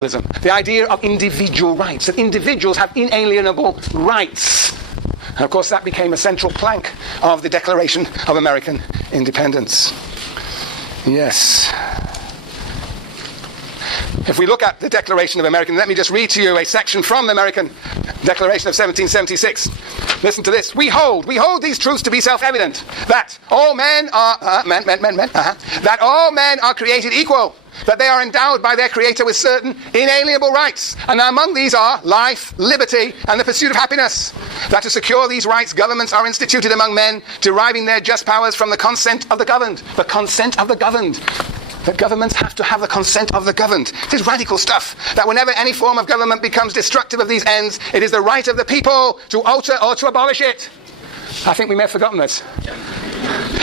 the idea of individual rights, that individuals have inalienable rights. And of course that became a central plank of the Declaration of American Independence. Yes. If we look at the Declaration of American, let me just read to you a section from the American Declaration of 1776. Listen to this. We hold these truths to be self-evident, that all men are, that all men are created equal, that they are endowed by their Creator with certain inalienable rights, and among these are life, liberty, and the pursuit of happiness. That to secure these rights, governments are instituted among men, deriving their just powers from the consent of the governed. The consent of the governed. That governments have to have the consent of the governed. It is radical stuff. That whenever any form of government becomes destructive of these ends, it is the right of the people to alter or to abolish it. I think we may have forgotten this.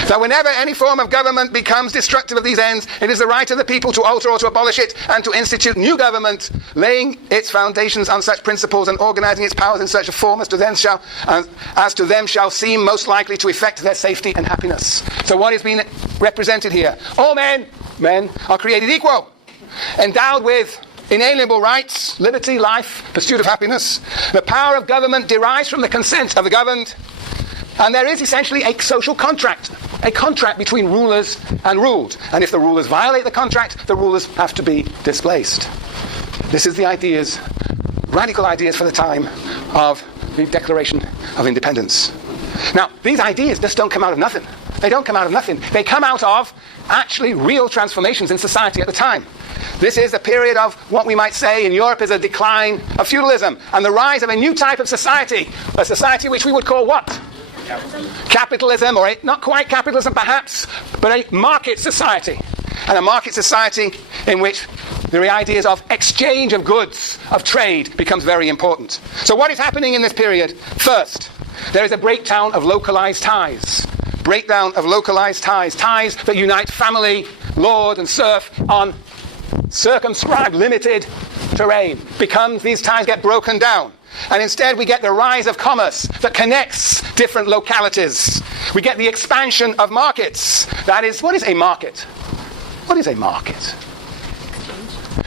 That whenever any form of government becomes destructive of these ends, it is the right of the people to alter or to abolish it, and to institute new government, laying its foundations on such principles and organizing its powers in such a form as to them shall seem most likely to effect their safety and happiness. So what is being represented here? All men are created equal, endowed with inalienable rights, liberty, life, pursuit of happiness. The power of government derives from the consent of the governed. And there is essentially a social contract, a contract between rulers and ruled. And if the rulers violate the contract, the rulers have to be displaced. This is the ideas, radical ideas for the time of the Declaration of Independence. Now, these ideas just don't come out of nothing. They don't come out of nothing. They come out of actually real transformations in society at the time. This is a period of what we might say in Europe is a decline of feudalism and the rise of a new type of society, a society which we would call what? Capitalism, or not quite capitalism perhaps, but a market society. And a market society in which the ideas of exchange of goods, of trade, becomes very important. So what is happening in this period? First, there is a breakdown of localized ties. Breakdown of localized ties. Ties that unite family, lord and serf on circumscribed, limited terrain. These ties get broken down. And instead we get the rise of commerce that connects different localities. We get the expansion of markets. That is, what is a market? What is a market?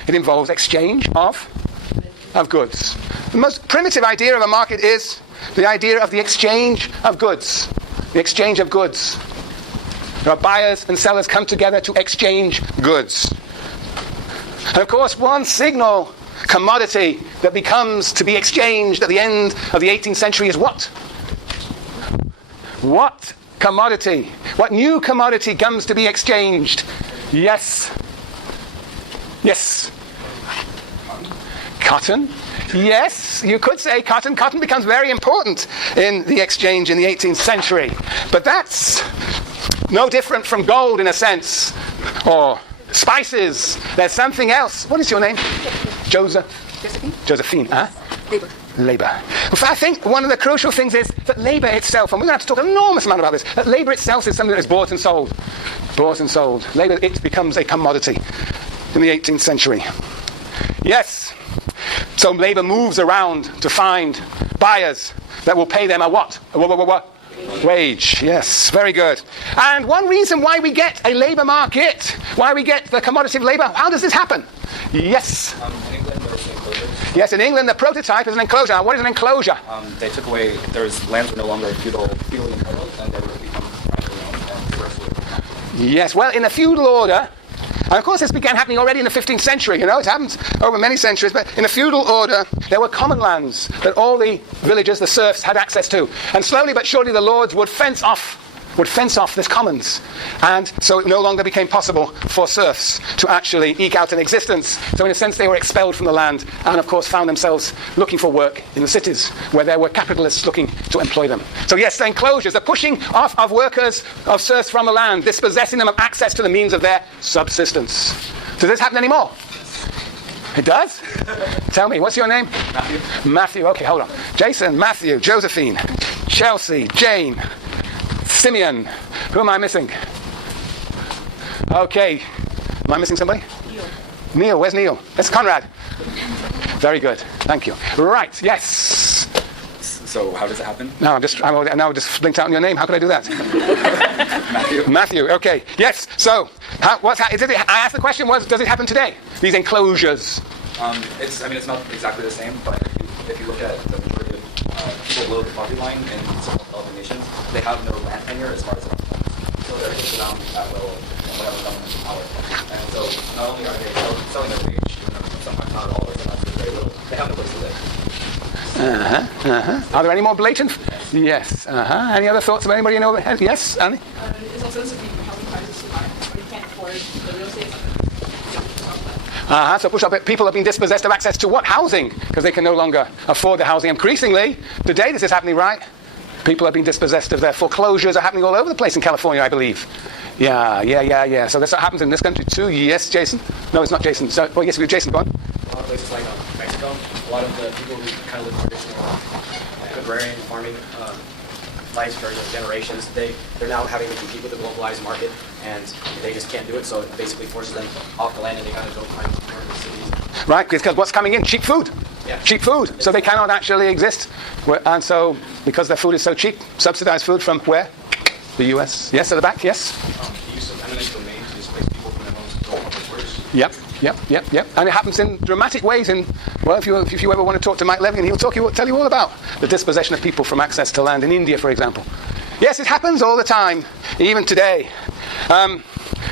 It involves exchange of goods. The most primitive idea of a market is the idea of the exchange of goods. The exchange of goods. There are buyers and sellers come together to exchange goods. And of course, one signal commodity that becomes to be exchanged at the end of the 18th century is what? What commodity? What new commodity comes to be exchanged? Yes. Cotton. Yes, you could say cotton. Cotton becomes very important in the exchange in the 18th century. But that's no different from gold in a sense, or spices. There's something else. What is your name? Josephine. Labour. I think one of the crucial things is that labour itself, and we're going to have to talk an enormous amount about this, that labour itself is something that is bought and sold. Bought and sold. Labour, it becomes a commodity in the 18th century. Yes. So labour moves around to find buyers that will pay them a what? Wage. Yes, very good. And one reason why we get a labour market, why we get the commodity of labour, how does this happen? Yes. In England, there's enclosures. Yes, in England, the prototype is an enclosure. Now, what is an enclosure? They took away, lands were no longer feudally entitled, and they would become privately owned, and the rest would. Yes, well, in the feudal order, and of course this began happening already in the 15th century, it happened over many centuries, but in the feudal order, there were common lands that all the villagers, the serfs, had access to. And slowly but surely the lords would fence off this commons. And so it no longer became possible for serfs to actually eke out an existence. So in a sense they were expelled from the land and of course found themselves looking for work in the cities where there were capitalists looking to employ them. So yes, the enclosures, the pushing off of workers, of serfs from the land, dispossessing them of access to the means of their subsistence. Does this happen anymore? It does? Tell me, what's your name? Matthew, okay, hold on. Jason, Matthew, Josephine, Chelsea, Jane, Simeon. Who am I missing? Okay. Am I missing somebody? Neil. Where's Neil? That's Conrad. Very good. Thank you. Right. Yes. So how does it happen? No, I just blinked out on your name. How could I do that? Matthew. Okay. Yes. So, I asked the question was, does it happen today? These enclosures. It's not exactly the same, but if you look at the majority of people below the poverty line in some developing nations, they have no land tenure as far as so they're just around at will of whatever government power. And so not only are they selling their wage, sometimes not all, or sometimes very little, they have no place to live. Are there any more blatant? Yes. Any other thoughts of anybody you know? Yes, Annie? It's also the housing prices too high, but you can't afford the real estate. So push up. People have been dispossessed of access to what? Housing, because they can no longer afford the housing. Increasingly, today this is happening, right? People have been dispossessed of their foreclosures are happening all over the place in California, I believe. Yeah. So that's what happens in this country too. Yes, Jason? No, it's not Jason. So, yes, we have Jason, go on. A lot of places like Mexico, a lot of the people who kind of live traditional agrarian farming lives for generations, they're now having to compete with the globalized market, and they just can't do it, so it basically forces them off the land, and they kind of go find the cities. Right, because what's coming in? Cheap food. Yeah. Cheap food. So they cannot actually exist. And so, because their food is so cheap, subsidized food from where? The US. Yes, at the back, yes? The use of eminent domain to displace people from their homes to go public quarters. Yep. And it happens in dramatic ways. If you ever want to talk to Mike Levigan, he'll tell you all about the dispossession of people from access to land in India, for example. Yes, it happens all the time, even today.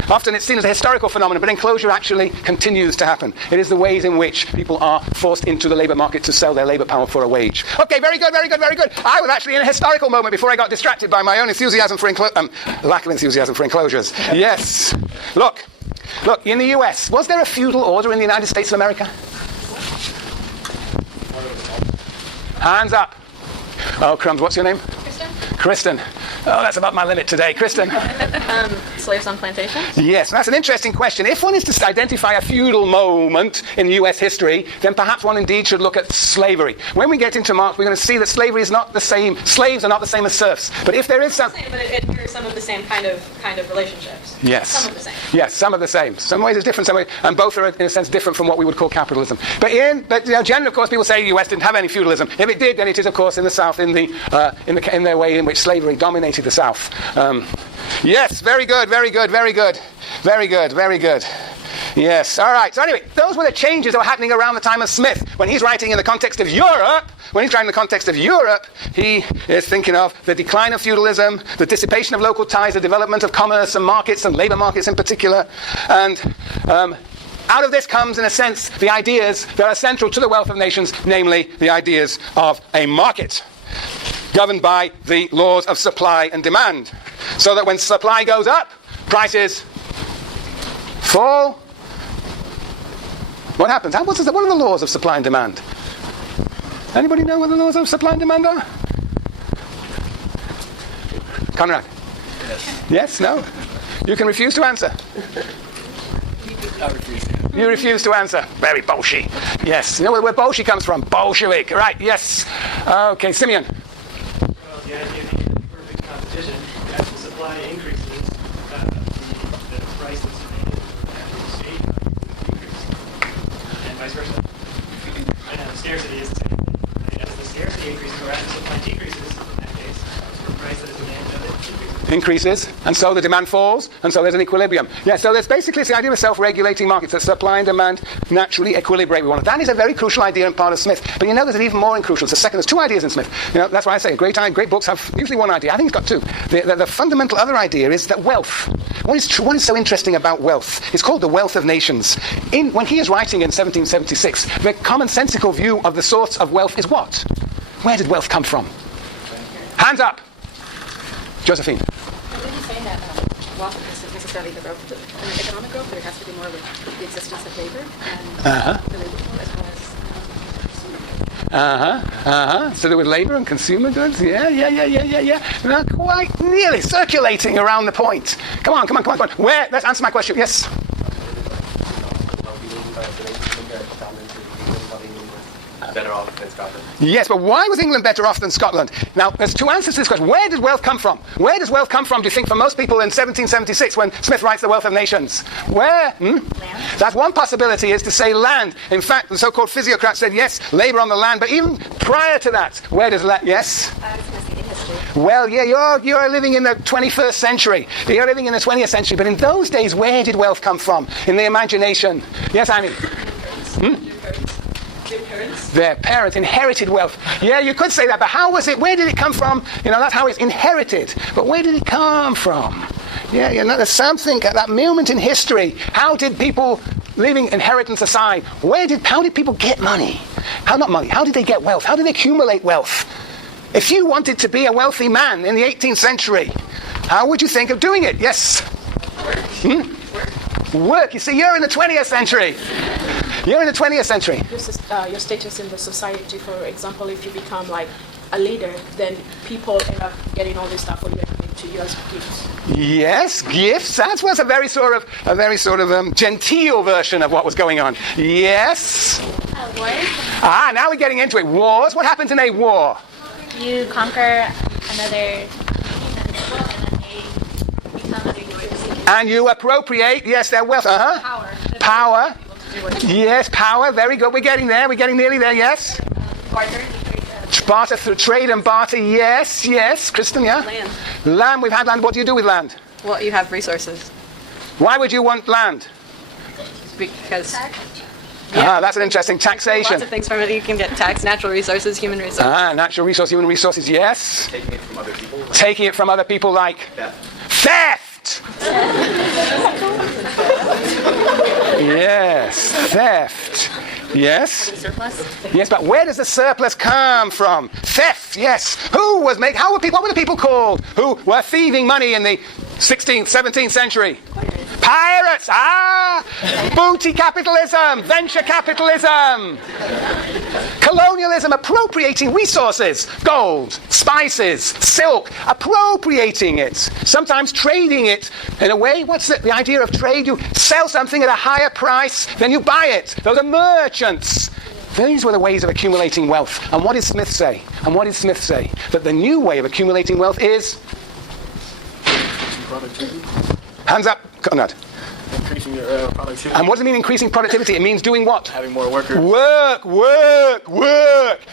Often it's seen as a historical phenomenon, but enclosure actually continues to happen. It is the ways in which people are forced into the labour market to sell their labour power for a wage. Okay, very good. I was actually in a historical moment before I got distracted by my own enthusiasm for lack of enthusiasm for enclosures. Yes. Look, in the US, was there a feudal order in the United States of America? Hands up. Oh, crumbs, what's your name? Kristen. Oh, that's about my limit today. Kristen. Slaves on plantations? Yes, that's an interesting question. If one is to identify a feudal moment in US history, then perhaps one indeed should look at slavery. When we get into Marx, we're going to see that slavery is not the same. Slaves are not the same as serfs. But if there is some... But it mirrors some of the same kind of relationships. Yes. Some of the same. Yes, some of the same. Some ways it's different, some ways, and both are in a sense different from what we would call capitalism. But generally, of course, people say the US didn't have any feudalism. If it did, then it is, of course, in the South, in their way in which slavery dominated the South. Yes, very good. Yes, all right. So anyway, those were the changes that were happening around the time of Smith. When he's writing in the context of Europe, he is thinking of the decline of feudalism, the dissipation of local ties, the development of commerce and markets and labour markets in particular. And out of this comes, in a sense, the ideas that are central to the wealth of nations, namely the ideas of a market governed by the laws of supply and demand. So that when supply goes up, prices fall. What happens? What are the laws of supply and demand? Anybody know what the laws of supply and demand are? Conrad? Yes? No? You can refuse to answer. I refuse. You refuse to answer. Very Bolshevik. Yes. You know where Bolshevik comes from? Bolshevik. Right, yes. Okay, Simeon. Well, the idea of perfect competition, as the supply increases, the price that's demanded at the state increases, and vice versa. Right now, the scarcity is the same. As the scarcity increases, or as the supply decreases, in that case, the price that is demanded of it increases, and so the demand falls, and so there's an equilibrium. Yeah, so there's basically it's the idea of self-regulating markets, that supply and demand naturally equilibrate with one another. That is a very crucial idea in part of Smith. But there's even more in crucial. There's two ideas in Smith. That's why I say great books have usually one idea. I think it's got two. The fundamental other idea is that wealth. What is so interesting about wealth? It's called the wealth of nations. When he is writing in 1776, the commonsensical view of the source of wealth is what? Where did wealth come from? Hands up. Josephine. Are you saying that wealth isn't necessarily the growth of economic growth, but it has to do more with the existence of labor and the labor pool as well as... So do with labor and consumer goods? Yeah. Not quite nearly circulating around the point. Come on. Where? Let's answer my question. Yes? Better off than Scotland. Yes, but why was England better off than Scotland? Now, there's two answers to this question. Where did wealth come from? Where does wealth come from, do you think, for most people in 1776 when Smith writes The Wealth of Nations? Where? Land. That's one possibility, is to say land. In fact, the so-called physiocrats said, yes, labour on the land, but even prior to that, where does land... Yes? Well, yeah, you're living in the 21st century. You're living in the 20th century, but in those days, where did wealth come from? In the imagination. Yes, I mean... Their parents inherited wealth. Yeah, you could say that, but how was it? Where did it come from? That's how it's inherited. But where did it come from? Yeah, there's something at that moment in history. How did people, leaving inheritance aside, how did people get money? How did they get wealth? How did they accumulate wealth? If you wanted to be a wealthy man in the 18th century, how would you think of doing it? Yes? Work. You see, you're in the 20th century. You're in the 20th century. Your status in the society, for example, if you become like a leader, then people end up getting all this stuff for you and giving to you as gifts. Yes, gifts. That was a very sort of genteel version of what was going on. Yes. Wars. Now we're getting into it. Wars. What happens in a war? You conquer another people, and then they become yours. And you appropriate, yes, their wealth. Power. Power. Yes, power. Very good. We're getting there. We're getting nearly there. Yes. Barter through trade and barter. Yes. Kristen, yeah. Land. Land. We've had land. What do you do with land? Well, you have resources. Why would you want land? Because that's an interesting taxation. lots of things from it. You can get tax, natural resources, human resources. Natural resource, human resources. Yes. Taking it from other people. Taking it from other people, like theft. Yes, theft. Yes. Surplus. Yes, but where does the surplus come from? Theft, yes. What were the people called who were thieving money in the 16th, 17th century? Pirates. Booty capitalism, venture capitalism, colonialism, appropriating resources, gold, spices, silk, appropriating it, sometimes trading it in a way. What's the idea of trade? You sell something at a higher price, then you buy it. Those are merchants. These were the ways of accumulating wealth. And what did Smith say? That the new way of accumulating wealth is... Hands up, Conrad. Increasing your productivity. And what does it mean, increasing productivity? It means doing what? Having more workers. Work.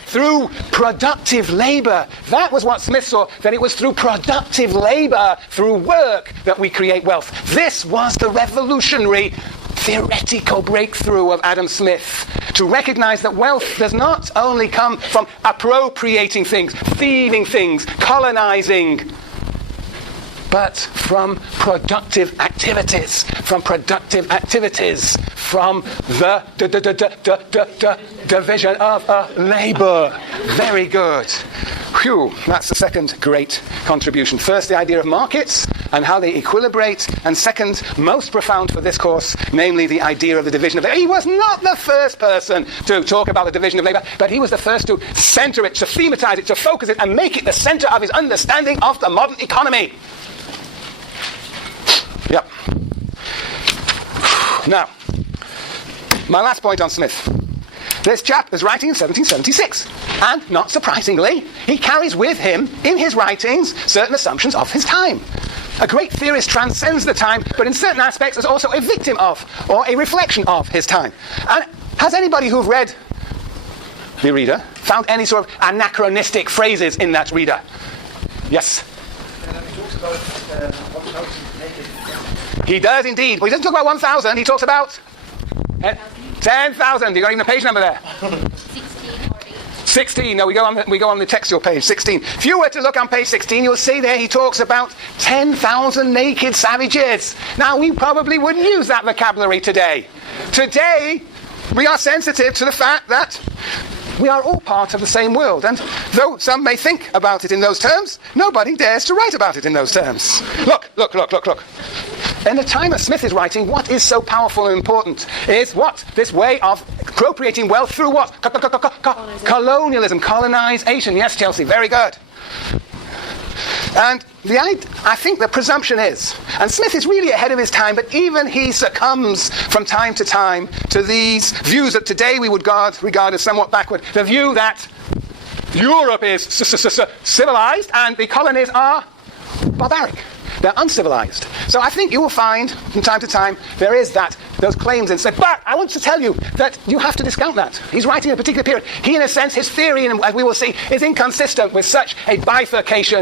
Through productive labor. That was what Smith saw, that it was through productive labor, through work, that we create wealth. This was the revolutionary theoretical breakthrough of Adam Smith, to recognize that wealth does not only come from appropriating things, thieving things, colonizing, but from productive activities, from the division of labor. Very good. Phew, that's the second great contribution. First, the idea of markets and how they equilibrate, and second, most profound for this course, namely the idea of the division of labor. He was not the first person to talk about the division of labor, but he was the first to center it, to thematize it, to focus it, and make it the center of his understanding of the modern economy. Yep. Now, my last point on Smith. This chap is writing in 1776, and not surprisingly, he carries with him in his writings certain assumptions of his time. A great theorist transcends the time, but in certain aspects is also a victim of, or a reflection of, his time. And has anybody who've read the Reader found any sort of anachronistic phrases in that Reader? Yes? He does indeed. Well, he doesn't talk about 1,000, he talks about 10,000. You got even a page number there? 16. No, we go on the textual page, 16. If you were to look on page 16, you'll see there he talks about 10,000 naked savages. Now, we probably wouldn't use that vocabulary today. Today, we are sensitive to the fact that we are all part of the same world, and though some may think about it in those terms, nobody dares to write about it in those terms. Look. In the time that Smith is writing, what is so powerful and important is what? This way of appropriating wealth through what? Colonialism, colonization. Yes, Chelsea, very good. And I think the presumption is, and Smith is really ahead of his time, but even he succumbs from time to time to these views that today we would regard as somewhat backward. The view that Europe is civilized and the colonies are barbaric. They're uncivilized. So I think you will find from time to time there is those claims and say, but I want to tell you that you have to discount that. He's writing a particular period. He, in a sense, his theory, as we will see, is inconsistent with such a bifurcation